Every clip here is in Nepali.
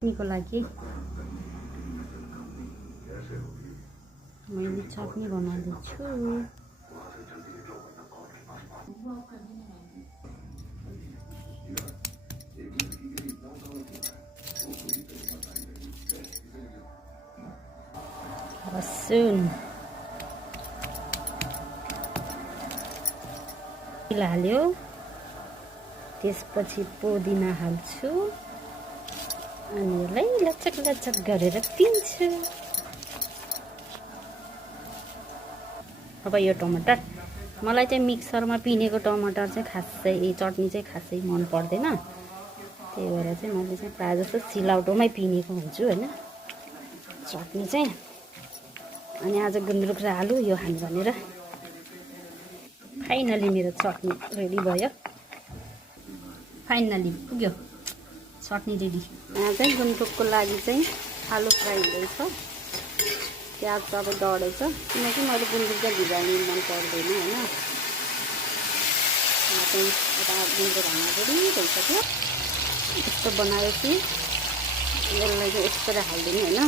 चटनीको लागि मैले चटनी बनाउँदैछु। लसुन हाल्यो, त्यसपछि पुदिना हाल्छु अनि यसलाई लचक लचक गरेर पिन्छु। अब यो टमाटर मलाई चाहिँ मिक्सरमा पिनेको टमाटर चाहिँ खासै चटनी चाहिँ खासै मन पर्दैन, त्यही भएर चाहिँ मैले चाहिँ प्रायः जस्तो सिलौटोमै पिनेको हुन्छु हैन चटनी चाहिँ। अनि आज गुन्द्रुक र आलु यो हाल्नु भनेर फाइनली मेरो चटनी रेडी भयो। फाइनली पुग्यो चटनी रेडी। यहाँ चाहिँ गुन्द्रुकको लागि चाहिँ आलु फ्राई हुँदैछ, प्याज त अब डढेछ किनकि मैले गुन्द्रुक चाहिँ भिजाउनु मन पर्दैन हैन। यहाँ चाहिँ यता गुन्द्रुक हाल्न रेडी भइसक्यो। यस्तो बनाएपछि यसलाई चाहिँ यस्तो हालिदिनु हैन।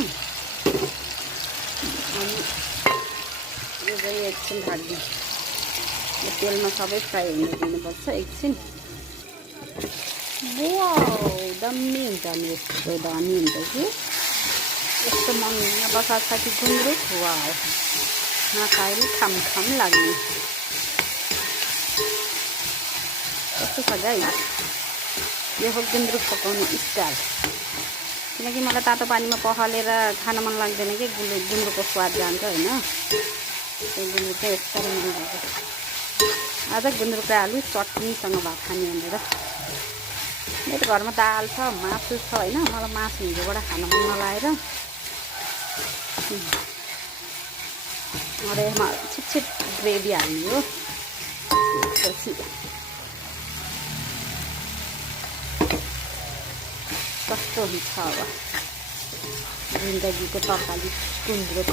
अनि यो चाहिँ एकछिन राख्दिनु, यो तेलमा सबै फ्राई हुन दिनुपर्छ एकछिन। वाउ दामी हुन्छ नि, यस्तो दामी हुन्छ कि यस्तो मन बसाल्छ कि गुन्द्रुक। वाउ नखाए खाम खाम लाग्ने कस्तो छ गाइस यो हो गुन्द्रुक पकाउने स्टाइल। किनकि मलाई तातो पानीमा पखालेर खान मन लाग्दैन कि गुन्द्रुकको स्वाद जान्छ हैन। त्यो गुन्द्रुक चाहिँ यस्तै मन लाग्छ। आज गुन्द्रुक र आलु चटनीसँग भात खाने भनेर। मेरो घरमा दाल छ, मासु छ हैन। मलाई मासु हिजोबाट खान मन नलागेर अरे यसमा छिटछिट ग्रेभी हाल्ने हो। त्यसपछि कस्तो हुन्छ अब जिन्दगीको तरकारी गुन्द्रुक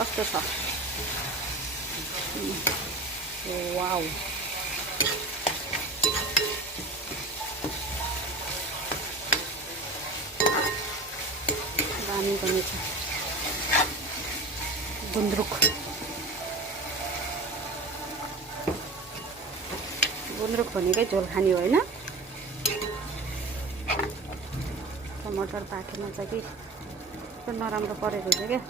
कस्तो छ। वाउ दामी बनेछ गुन्द्रुक। गुन्द्रुक भनेकै झोल खाने हो हैन। टमाटर पाकेमा चाहिँ कि नराम्रो परेको छ क्या।